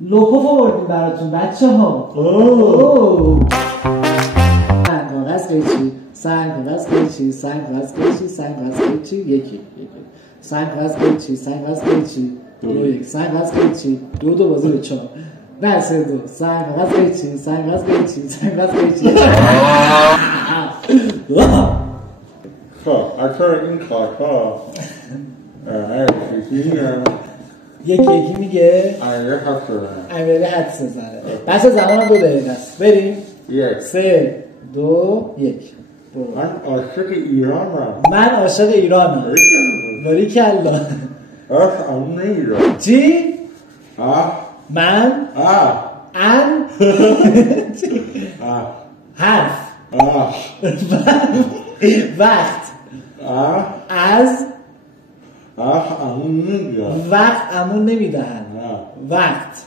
لوکوفو بردیم براتون بچه ها. سنگ کاغذ قیچی، سنگ کاغذ قیچی، سنگ کاغذ قیچی، سنگ کاغذ قیچی، یکی سنگ کاغذ قیچی، سنگ کاغذ قیچی، 2-1 سنگ کاغذ قیچی، 2-2 بازی به 4 نه 3-2 سنگ کاغذ قیچی، سنگ کاغذ قیچی، سنگ کاغذ قیچی. خب اکثر این کارها یکی میگه امیرعلی حدس بزنه. بس زمان هم 2 دقیقه است. بریم 3 2 1. من عاشق ایرانم. من عاشق ایرانم. باریکلا. اون ایران. چی؟ من ان حرف وقت از وقت امون نمیدهن. وقت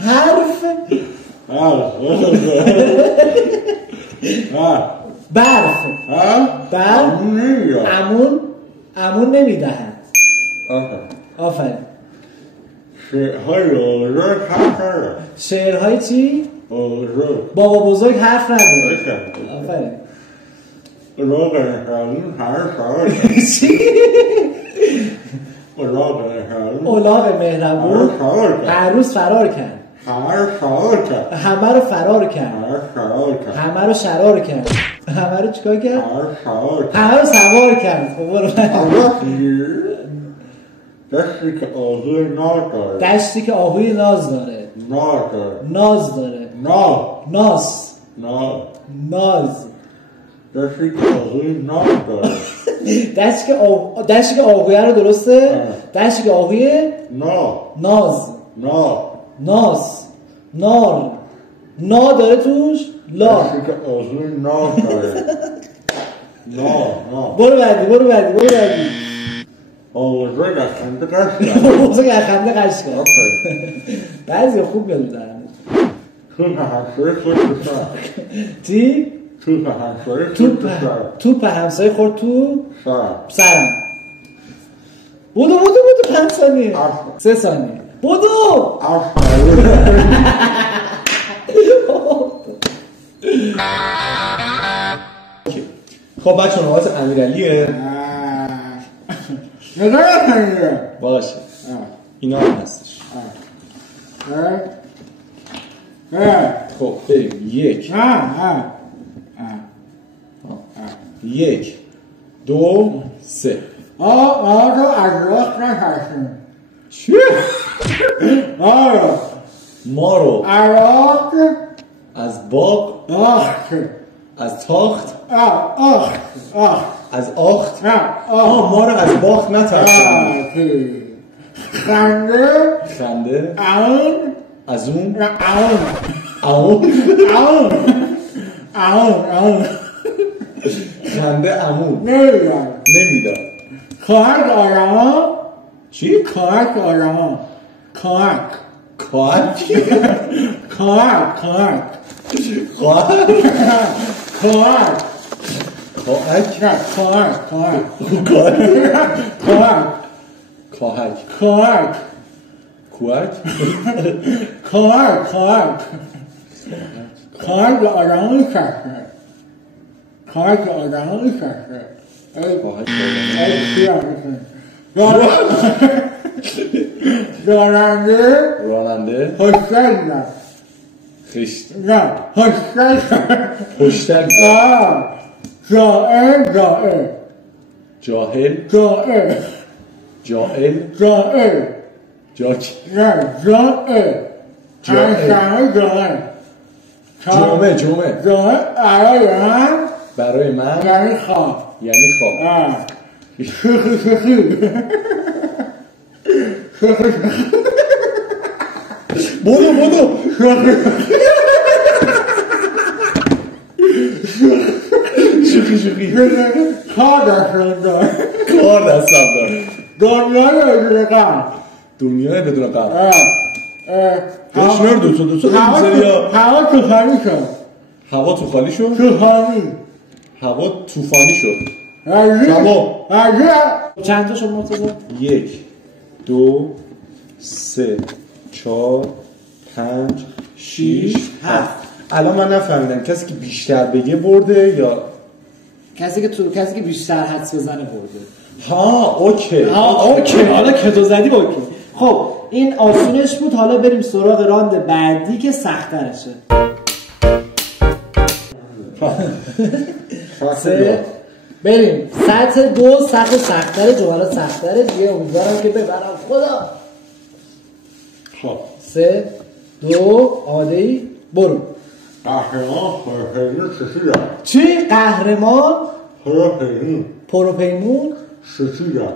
حرف برف امون نمیدهن. آفرین. شعرهای چی؟ بابا بزرگ حرف نداره. آفرین. الاغ مهربون هر روز فرار کرد. همه رو فرار کرد. همه رو شرار کرد. همه رو چیکار کرد؟ همه رو سوار کرد. دشتی که آهوی ناز داره. ناز داره. ناز دشتی که آهویه رو درسته؟ دشتی که آهویه ناز نار نا داره توش لا. دشتی که آهوی ناز داره. برو بعدی. بزرگ از خنده قش کرد. بعضی خوب بلدن. چی؟ توپ همسایه خورد تو سرم. بودو 5 ثانیه 3 ثانیه بودو. خب بچه نواز امیرعلیه. باشه اینا هم هستش. خب بریم 1 2 3. تو از راست نترسیم. چی؟ ما رو از باغ از تاخت از آخت ما رو از باخت نترسیم. خنده از اون خنده امون نمیداد. کمک آدما. چی؟ کمک آدما. کمک راننده هشتگ جاهل برای من یعنی خواب. بدو شوخی کار دستم دار. دنیای بدون قبل. اینا رو دو تا هوا طوفانی شد. هوا طوفانی شد؟ هوا طوفانی شد. چند تا شد مرتضی؟ 1 2 3 4 5 6 7. الان من نفهمیدم کسی که بیشتر بگه برده یا کسی که بیشتر حدس بزنه برده. ها اوکی. حالا که تو زدی اوکی. خب این آسونش بود. حالا بریم سراغ راند بعدی که سخت‌ترشه. بریم سطح 2 سخت‌تره، جملات سخت‌تره دیگه. امیدوارم که ببرم خدا. خب 3 2 آماده‌ای؟ برو. قهرمان پروپیمون ششیدن. چی؟ قهرمان پروپیمون پروپیمون ششیدن.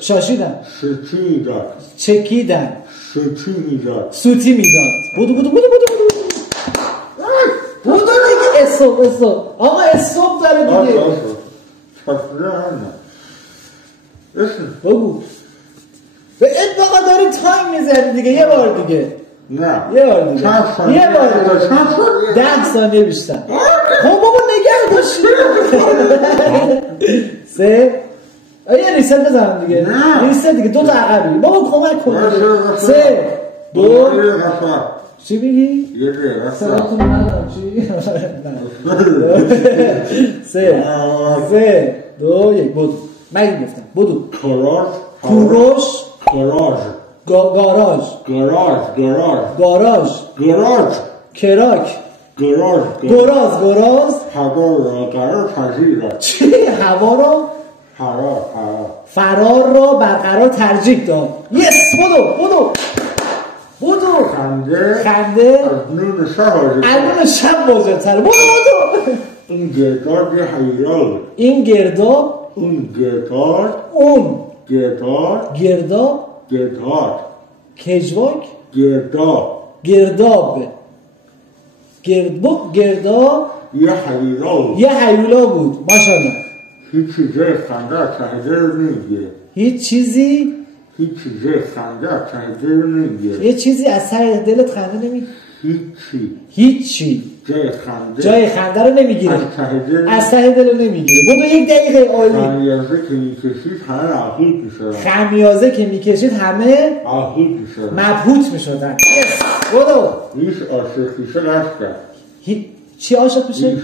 شاشیدن ششیدن. چکیدن ششیدن. سوتی میداد. بودو دیگه. استوب آقا استوب داره دیگه. بگو. به اتفاقا داری تایم میزنی دیگه. یه بار دیگه. نه یه بار دیگه. 10 ثانیه بیشتر. خب بابا نگه داشتی. 3 یه ریست بزنم دیگه. ریست دیگه. 2 تا عقبی. بابا کمک کن. 3 2 چی میگی؟ یه دقیقه سلامتون ندارم چی؟ 3 2 1 بدو. من گفتم بدو. کوروش گاراژ کراک گراز چی؟ هوا را فرار را برقرار ترجیح داد. یس بدو خنده الان شب واجب‌تره. بدو این گرداد یه حیران. این گرداب اون گرداد کجواک گرداب گرداب یه حیولا بود. ماشاءالله. هیچ چیزی خنده تهیده رو نمیگیره. هیچ چیزی یه چیزی از سر دلت خنده نمیگیره. هیچی جای خنده رو نمیگیره. از ته دل رو نمیگیره. بدو 1 دقیقه عالی. خمیازه که میکشید همه مبهوت میشدن. بدو چی عاشق میشه؟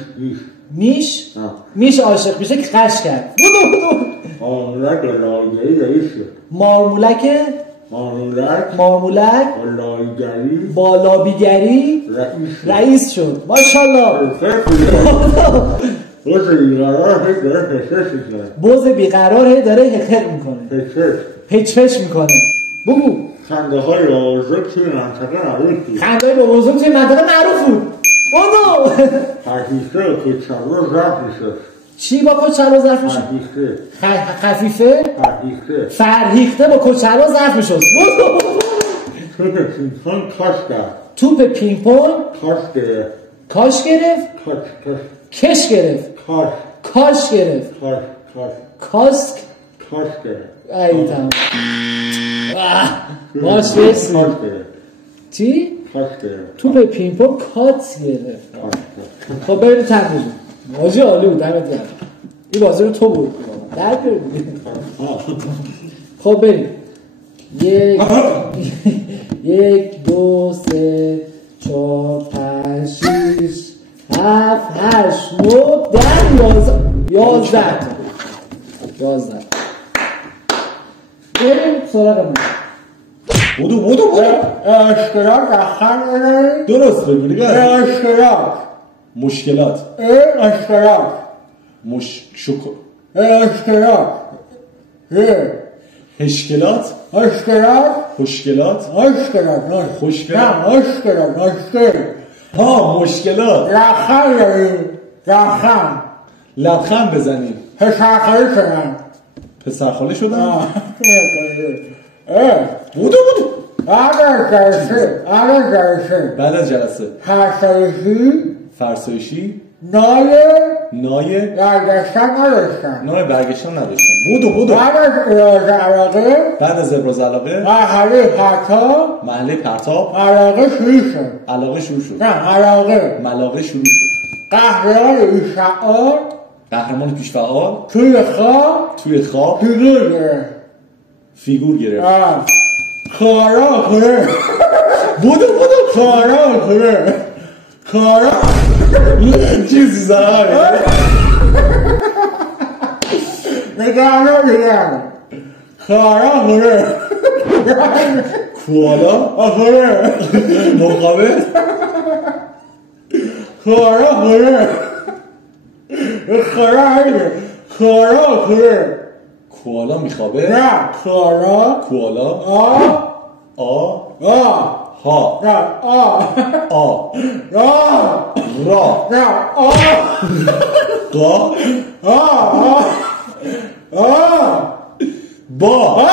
میش عاشق میشه که قش کرد. بدو مارمولک بالابیگری رئیس شد. ماشاءالله. بوز بیقرار هی داره هکر میکنه پچ میکنه. بگو. خنده های بزرگ توی منطقه معروف بود. بدو. حقیقه کچلو ظرف میشه. چی با کچلو ظرف میشه؟ خفیفه فرهیخته با کچلو ظرف میشه. توپ پینگ پونگ کاش گرفت کش گرفت کاش گرفت کاسک ای تمام. باش رسی. چی؟ توپ پینگ پونگ کات گرفت. خب بریم تمرین. ماجی عالی بود. دمت گرم. این بازی رو تو بود در بیاری. خب بریم. 1 2 3 4 5 6 7 8 9 10 11 بریم سراغ من. بودو اشتراک اخر نداری؟ درست بگو دیگه. اشتراک مشکلات اشتراک اشتراک هشکلات ها مشکلات لبخند بزنیم. پسرخاله شدن. بودو بعد از جلسه فرسایشی نای برگشتن نداشتن. بودو بعد از ابراز علاقه محله پرتاب علاقه شروع شد. ملاقه شروع شد. قهرمان پیشفعال توی خواب فیگور گرفت. کارا کنه بودو کارا کنه کارا چیزی زنه نگرانه بگم کارا کنه کوالا کنه مقابل کارا کنه کارا کنه کوالا میخوابه نه کارا کوالا آ آ ها نه آ را را نه قا با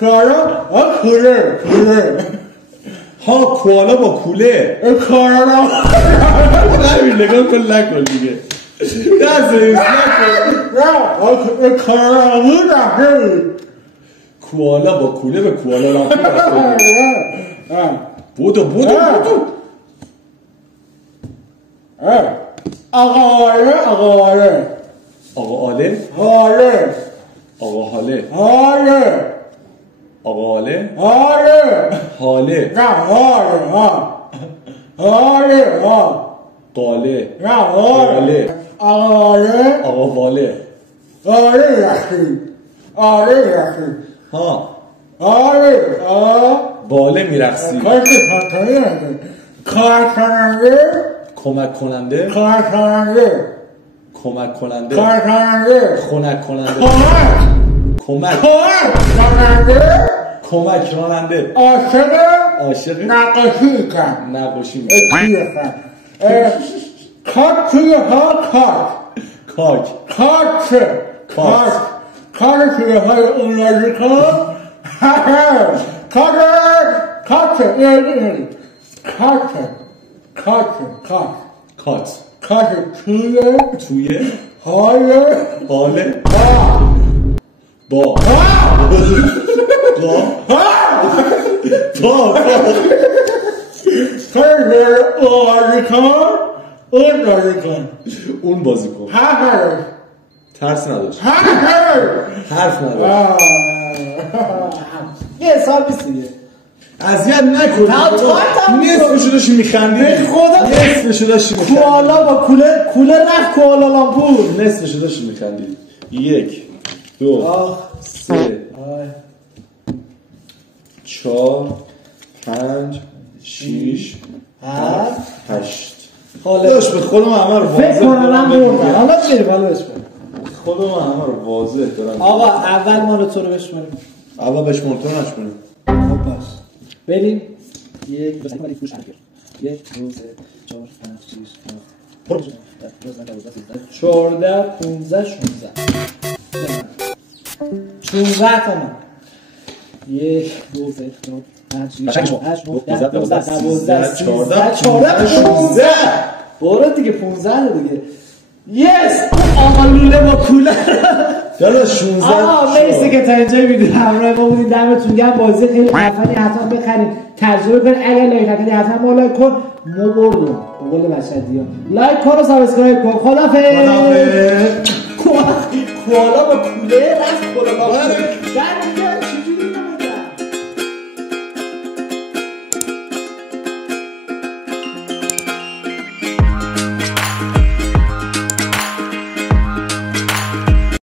کارا کنه ها کوالا با کوله کارا همین نگاه کن نکن دیگه دست ریز نکن کارا کوالا با کوله به کوالا لامپور رفته بودو آقا آله آقا آله حاله آقا حاله حاله آقا آله حاله حاله نه حاله قاله نه حاله آله آقا واله آله رخی ها آله باله میرقصی کارکننده کمک کننده کارکننده کمک کننده کارکننده خنک کننده کمک کارکننده کمک راننده عاشق نقاشی کن نقاشی میکنه کات توی ها کاک کات توی های اونلازی کن کات توی حاله حاله با اون بازی کن ترس نداشت حرف نداشت یه حساب نیست دیگه. اذیت نکن نصفشو داشتی میخندی خدا نصفشو داشتی میخندی کوالا با کوله رفت کوالالامپور. نصفشو داشتی میخندی 1 2 3 4 5 6 7 8 حالا داشت به خودم همه رو فکر واضح کنم من دارم بردم. حالا بریم حالا بشماریم. خودم همه رو واضح دارم آقا اول ما رو تو رو بشماریم. اول بشمار تو نشماریم خب باش بریم. 1 2 3 4 5 6 7 14 15 16 16 تومن. 1 2 3 4 5 6 8 9 10 11 12 13 14 15 برو دیگه 15 دیگه. یس آقا لوله با کوله داداش 16 مرسی که تا اینجا ویدیو همراه ما بودید. دمتون گرم. بازی خیلی خفنی. حتما بخرید تجربه کنید. اگر لایک نکردید حتما ما لایک کن. مو بردم به قول مشهدی‌ها. لایک کن و سابسکرایب کن. خدافظ. کوالا با کوله رفت.